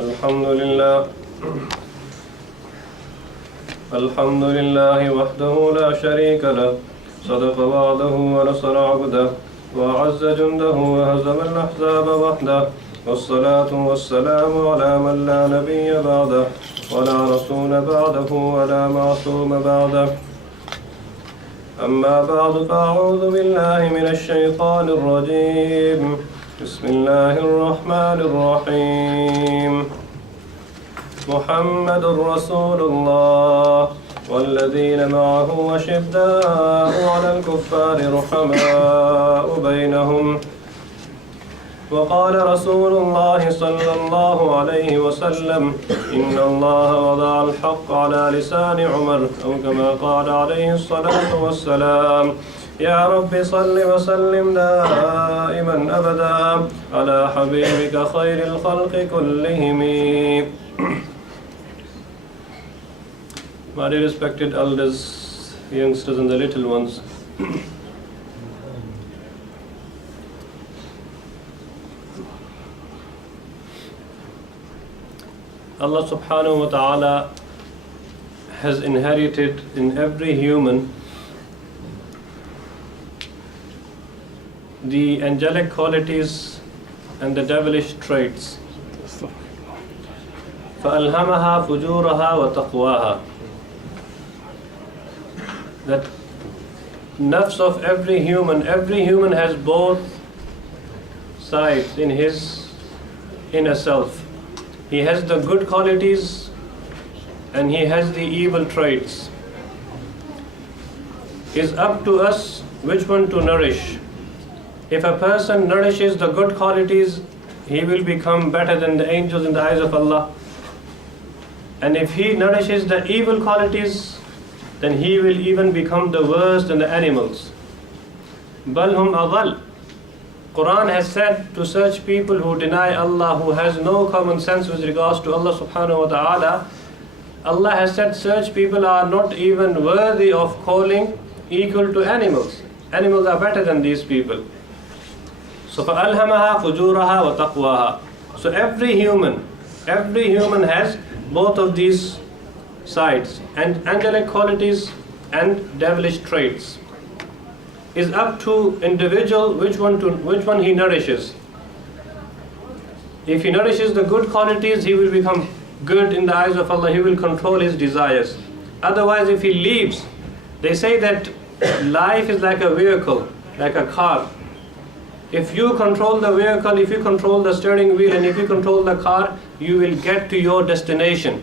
الحمد لله وحده لا شريك له صدق وعده ونصر عبده وأعز جنده وهزم الأحزاب وحده والصلاة والسلام على من لا نبي بعده ولا رسول بعده ولا معصوم بعده أما بعد فأعوذ بالله من الشيطان الرجيم بسم الله الرحمن الرحيم محمد رسول الله والذين معه أشداء على الكفار رحماء بينهم وقال رسول الله صلى الله عليه وسلم إن الله وضع الحق على لسان عمر أو كما قال عليه الصلاة والسلام يا رب صل وسلم دائما أبدا على حبيبك خير الخلق كلهم. My dear respected elders, youngsters and the little ones, Allah subhanahu wa ta'ala has inherited in every human the angelic qualities and the devilish traits. فَأَلْهَمَهَا فُجُورَهَا وَتَقْوَاهَا. That nafs of every human has both sides in his inner self. He has the good qualities and he has the evil traits. It's up to us which one to nourish. If a person nourishes the good qualities, he will become better than the angels in the eyes of Allah. And if he nourishes the evil qualities, then he will even become the worst than the animals. بَلْ هُمْ أَضَلُّ. Quran has said to such people who deny Allah, who has no common sense with regards to Allah subhanahu wa ta'ala, Allah has said such people are not even worthy of calling equal to animals. Animals are better than these people. So فَأَلْهَمَهَا فُجُورَهَا وَتَقْوَاهَا. So every human has both of these sides, and angelic qualities and devilish traits. Is up to individual which one he nourishes. If he nourishes the good qualities, he will become good in the eyes of Allah. He will control his desires. Otherwise, if he leaves, they say that life is like a vehicle, like a car. If you control the vehicle, if you control the steering wheel, and if you control the car, you will get to your destination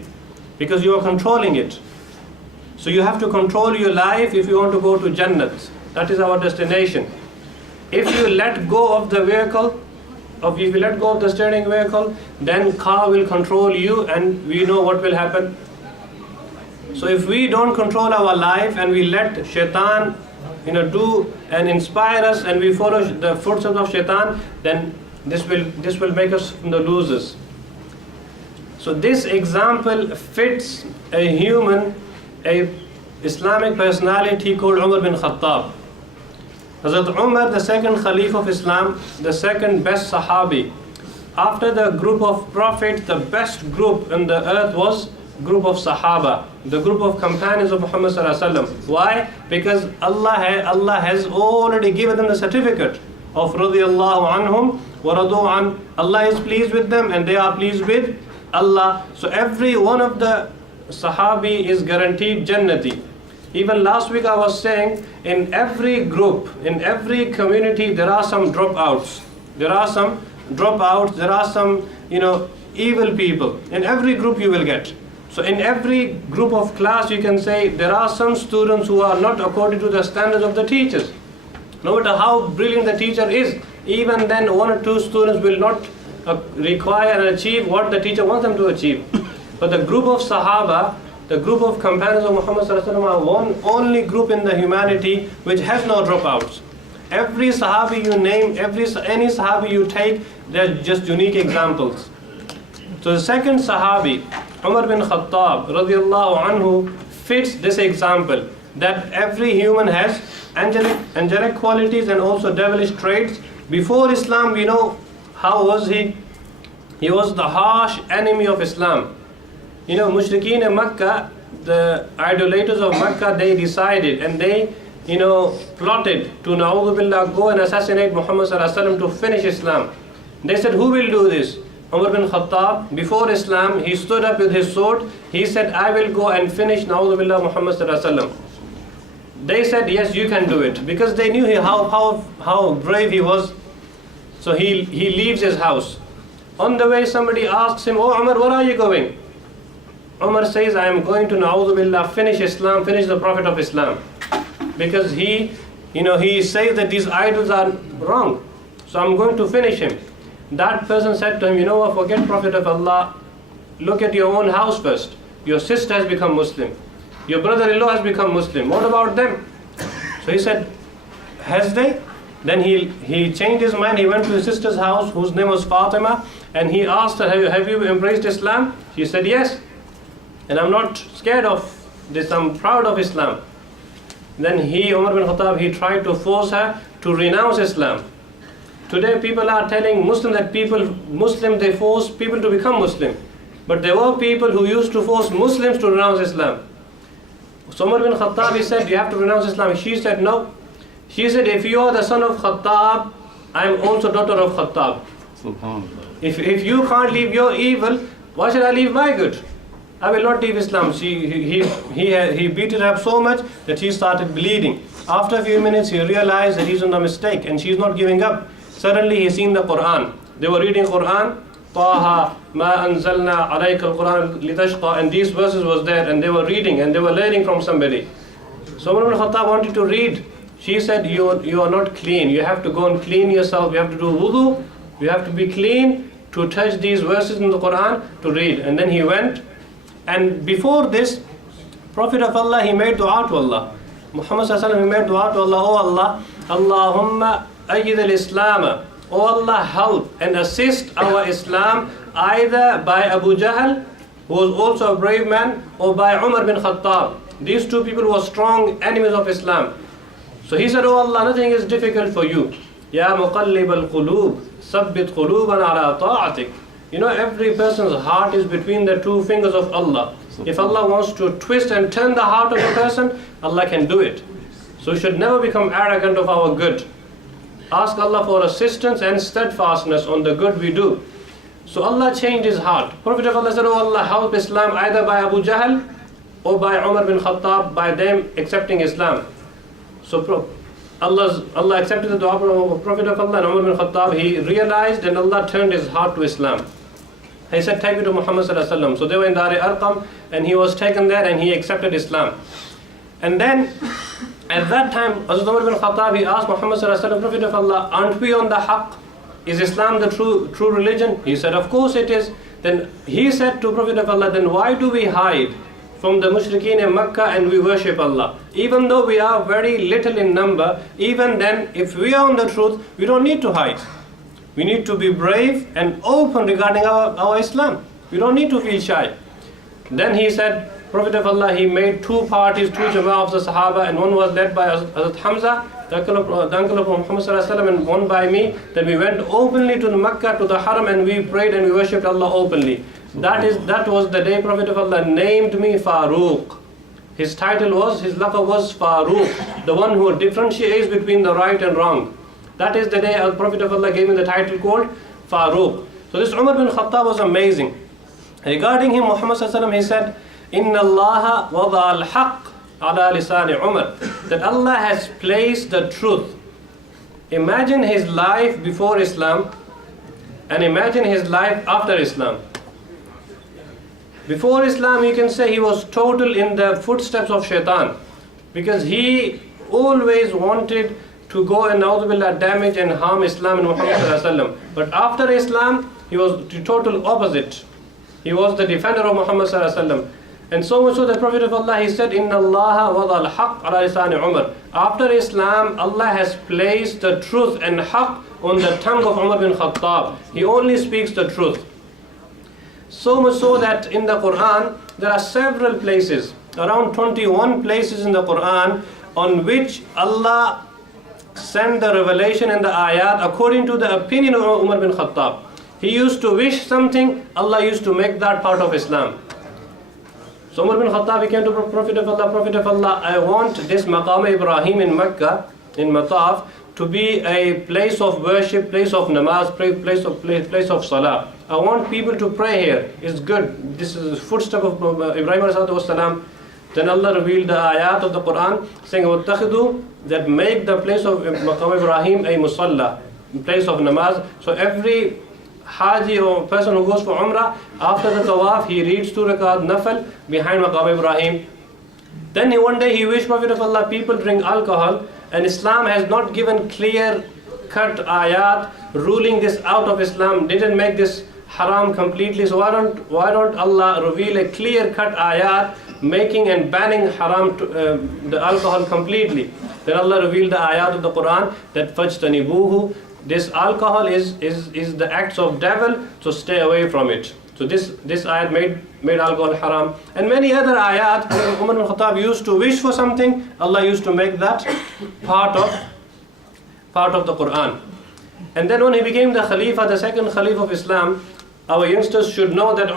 because you are controlling it. So you have to control your life if you want to go to Jannat. That is our destination. If you let go of the vehicle, if you let go of the steering vehicle, then car will control you, and we know what will happen. So if we don't control our life and we let shaitan do and inspire us, and we follow the footsteps of shaitan, then this will make us from the losers. So this example fits a Islamic personality called Umar bin Khattab. Hazrat Umar, the second Khalif of Islam, the second best Sahabi. After the group of prophets, the best group on the earth was group of Sahaba, the group of companions of Muhammad sallallahu alaihi wasallam. Why? Because Allah has already given them the certificate of radiyallahu anhum wa radu an. Allah is pleased with them and they are pleased with Allah. So every one of the Sahabi is guaranteed Jannati. Even last week I was saying, in every group, in every community, there are some dropouts. There are some evil people. In every group you will get. So in every group of class you can say there are some students who are not according to the standards of the teachers. No matter how brilliant the teacher is, even then one or two students will not require and achieve what the teacher wants them to achieve. But the group of Sahaba, the group of companions of Muhammad sallallahu alaihi wasallam, are one only group in the humanity which has no dropouts. Every Sahabi you name, any Sahabi you take, they're just unique examples. So the second Sahabi, Umar bin Khattab radiyallahu anhu, fits this example, that every human has angelic qualities and also devilish traits. Before Islam, we know how was he. He was the harsh enemy of Islam. You know, Mushrikeen in Makkah, the idolaters of Makkah, they decided and they, plotted to Na'udhu Billah go and assassinate Muhammad Sallallahu Alaihi Wasallam to finish Islam. They said, who will do this? Umar bin Khattab, before Islam, he stood up with his sword. He said, I will go and finish Na'udhu Billah Muhammad Sallallahu Alaihi Wasallam. They said, yes, you can do it, because they knew how brave he was. So he leaves his house. On the way, somebody asks him, oh Umar, where are you going? Umar says, I am going to Na'udhu Billah, finish Islam, finish the Prophet of Islam. Because he says that these idols are wrong. So I'm going to finish him. That person said to him, you know what, forget Prophet of Allah. Look at your own house first. Your sister has become Muslim. Your brother-in-law has become Muslim. What about them? So he said, has they? Then he changed his mind. He went to his sister's house, whose name was Fatima, and he asked her, have you embraced Islam? She said, yes. And I'm not scared of this, I'm proud of Islam. Then Umar bin Khattab, he tried to force her to renounce Islam. Today people are telling Muslims that they force people to become Muslim. But there were people who used to force Muslims to renounce Islam. So Umar bin Khattab, he said, you have to renounce Islam. She said, no. She said, if you are the son of Khattab, I am also daughter of Khattab. If you can't leave your evil, why should I leave my good? I will not leave Islam. He beat her up so much that she started bleeding. After a few minutes, he realized that he's on a mistake and she's not giving up. Suddenly, he seen the Quran. They were reading Quran. Taha ma anzalna alayka al-Quran litashqa, and these verses was there, and they were reading and they were learning from somebody. So Umar bin Khattab wanted to read. She said, you are not clean. You have to go and clean yourself. You have to do wudu. You have to be clean to touch these verses in the Quran to read. And then he went. And before this, Prophet of Allah, he made dua to Allah. Muhammad Sallallahu Alaihi Wasallam, he made dua to Allah. Oh Allah, Allahumma ayyid al-Islam. Oh Allah, help and assist our Islam either by Abu Jahl, who was also a brave man, or by Umar bin Khattab. These two people were strong enemies of Islam. So he said, oh Allah, nothing is difficult for you. Ya muqallib al-qulub, sabbit qulubana ala ta'atik. Every person's heart is between the two fingers of Allah. If Allah wants to twist and turn the heart of a person, Allah can do it. So we should never become arrogant of our good. Ask Allah for assistance and steadfastness on the good we do. So Allah changed his heart. Prophet of Allah said, oh Allah, help Islam either by Abu Jahl or by Umar bin Khattab, by them accepting Islam. So Allah accepted the dua of Prophet of Allah, and Umar bin Khattab, he realized, and Allah turned his heart to Islam. He said, take me to Muhammad Sallallahu Alaihi Wasallam. So they were in Dar Arqam, and he was taken there and he accepted Islam. And then at that time, Hazrat Umar bin Khattab, he asked Muhammad Sallallahu Alaihi Wasallam, Prophet of Allah, aren't we on the haqq? Is Islam the true religion? He said, of course it is. Then he said to Prophet of Allah, then why do we hide from the mushrikeen in Makkah and we worship Allah? Even though we are very little in number, even then, if we are on the truth, we don't need to hide. We need to be brave and open regarding our Islam. We don't need to feel shy. Then he said, Prophet of Allah, he made two parties, two jama'ah of the Sahaba, and one was led by Hazrat Hamza, the uncle of Muhammad Sallallahu Alaihi Wasallam, and one by me. Then we went openly to the Makkah, to the Haram, and we prayed and we worshipped Allah openly. That was the day Prophet of Allah named me Farooq. His title was, his laqab was Farooq, the one who differentiates between the right and wrong. That is the day Prophet of Allah gave me the title called Farooq. So this Umar bin Khattab was amazing. Regarding him, Muhammad Sallallahu Alaihi Wasallam, he said, Inna Allah wada al-haq ala lisani Umar. That Allah has placed the truth. Imagine his life before Islam and imagine his life after Islam. Before Islam, you can say he was total in the footsteps of shaitan, because he always wanted to go and damage and harm Islam and Muhammad Sallallahu Alaihi Wasallam. But after Islam, he was the total opposite. He was the defender of Muhammad Sallallahu Alaihi Wasallam. And so much so the Prophet of Allah, he said, Inna Allah wada al-haq ala lisani Umar. After Islam, Allah has placed the truth and haqq on the tongue of Umar bin Khattab. He only speaks the truth. So much so that in the Quran, there are several places, around 21 places in the Quran, on which Allah sent the revelation and the ayat according to the opinion of Umar bin Khattab. he used to wish something, Allah used to make that part of Islam. So Umar bin Khattab came to Prophet of Allah, I want this Maqam Ibrahim in Mecca, in Mataf, to be a place of worship, place of namaz, place of salah. I want people to pray here. It's good. This is the footstep of Ibrahim ﷺ. Then Allah revealed the ayat of the Quran saying, وَاتَّخِذُوا, that make the place of Maqam Ibrahim a musalla, place of namaz. So every Haji or person who goes for Umrah, after the tawaf, he reads 2 rakat nafal behind Maqam Ibrahim. Then one day he wished Prophet of Allah, people drink alcohol, and Islam has not given clear cut ayat ruling this out of Islam, didn't make this haram completely. So why don't Allah reveal a clear cut ayat making and banning haram the alcohol completely? Then Allah revealed the ayat of the Quran that fajtanibuhu, this alcohol is the acts of devil, so stay away from it. So this ayat made alcohol haram. And many other ayat, when Umar bin Khattab used to wish for something, Allah used to make that part of the Quran. And then when he became the Khalifa, the second Khalifa of Islam, our youngsters should know that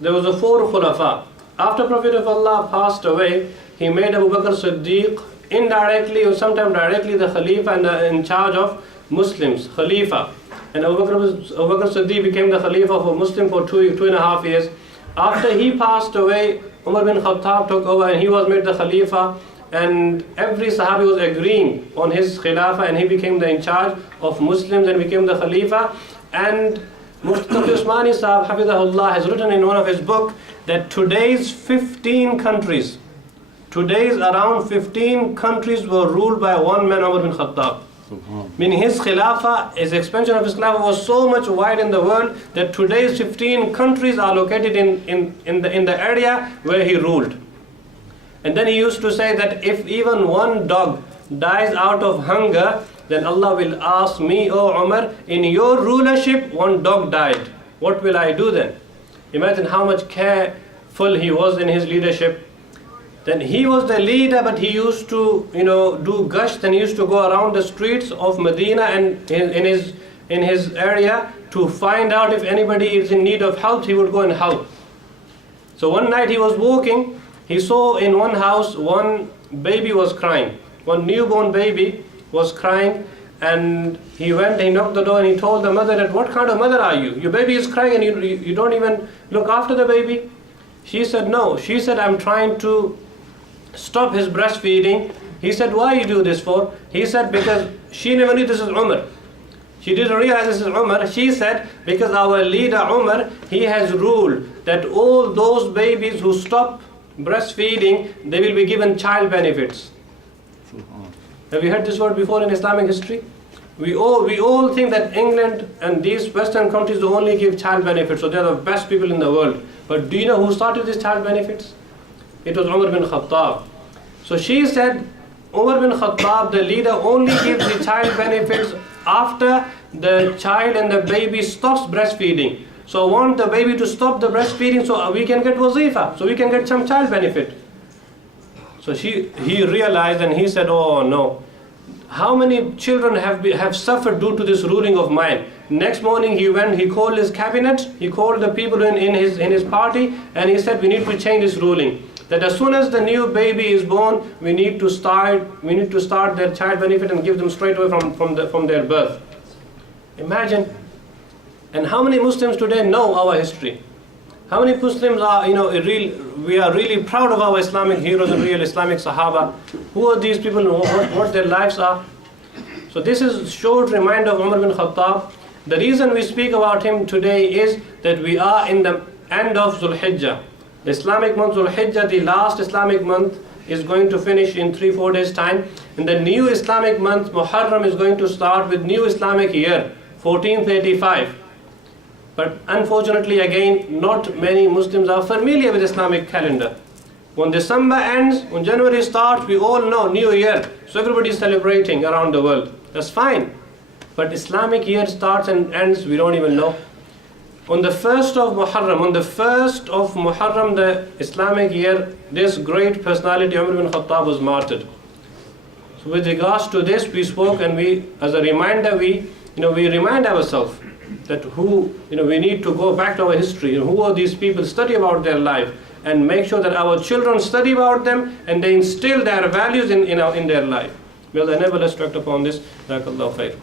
there was a 4 Khulafa. After Prophet of Allah passed away, he made Abu Bakr Siddiq indirectly or sometimes directly the Khalifa and in charge of Muslims, Khalifa. And Abu Bakr Siddiq became the Khalifa of a Muslim for 2.5 years. After he passed away, Umar bin Khattab took over and he was made the Khalifa. And every Sahabi was agreeing on his Khilafah, and he became the in charge of Muslims and became the Khalifa. And Mufti Usmani Sahab, Hafidahullah, has written in one of his books that today's around 15 countries were ruled by one man, Umar bin Khattab. Meaning his Khilafah, his expansion of his Khilafah was so much wide in the world that today's 15 countries are located in the area where he ruled. And then he used to say that if even one dog dies out of hunger, then Allah will ask me, oh Umar, in your rulership one dog died. What will I do then? Imagine how much careful he was in his leadership. Then he was the leader, but he used to, do gasht, and he used to go around the streets of Medina and in his area to find out if anybody is in need of help. He would go and help. So one night he was walking, he saw in one house one baby was crying, one newborn baby was crying, and he knocked the door and he told the mother that, what kind of mother are you? Your baby is crying and you don't even look after the baby? She said, no. She said, I'm trying to stop his breastfeeding. He said, why you do this for? He said, because she never knew this is Umar. She didn't realize this is Umar. She said, because our leader Umar, he has ruled that all those babies who stop breastfeeding, they will be given child benefits. Have you heard this word before in Islamic history? We all think that England and these Western countries only give child benefits, so they're the best people in the world. But do you know who started these child benefits? It was Umar bin Khattab. So she said, Umar bin Khattab, the leader, only gives the child benefits after the child and the baby stops breastfeeding. So I want the baby to stop the breastfeeding so we can get wazifa, so we can get some child benefit. So he realized and he said, oh no, how many children have suffered due to this ruling of mine? Next morning he called his cabinet, he called the people in his party, and he said, we need to change this ruling. That as soon as the new baby is born, we need to start their child benefit and give them straight away from their birth. Imagine. And how many Muslims today know our history? How many Muslims are, we are really proud of our Islamic heroes and real Islamic Sahaba. Who are these people and what their lives are? So this is a short reminder of Umar bin Khattab. The reason we speak about him today is that we are in the end of Dhul Hijjah. The Islamic month Dhul Hijjah, the last Islamic month, is going to finish in 3-4 days time. And the new Islamic month, Muharram, is going to start with new Islamic year, 1435. But unfortunately, again, not many Muslims are familiar with Islamic calendar. When December ends, when January starts, we all know New Year. So everybody is celebrating around the world. That's fine. But Islamic year starts and ends, we don't even know. On the 1st of Muharram, the Islamic year, this great personality, Umar bin Khattab, was martyred. So with regards to this, we spoke, and as a reminder, we remind ourselves that we need to go back to our history, who are these people, study about their life, and make sure that our children study about them and they instill their values in their life. May Allah enable us to act upon this. Jazakallahu khair.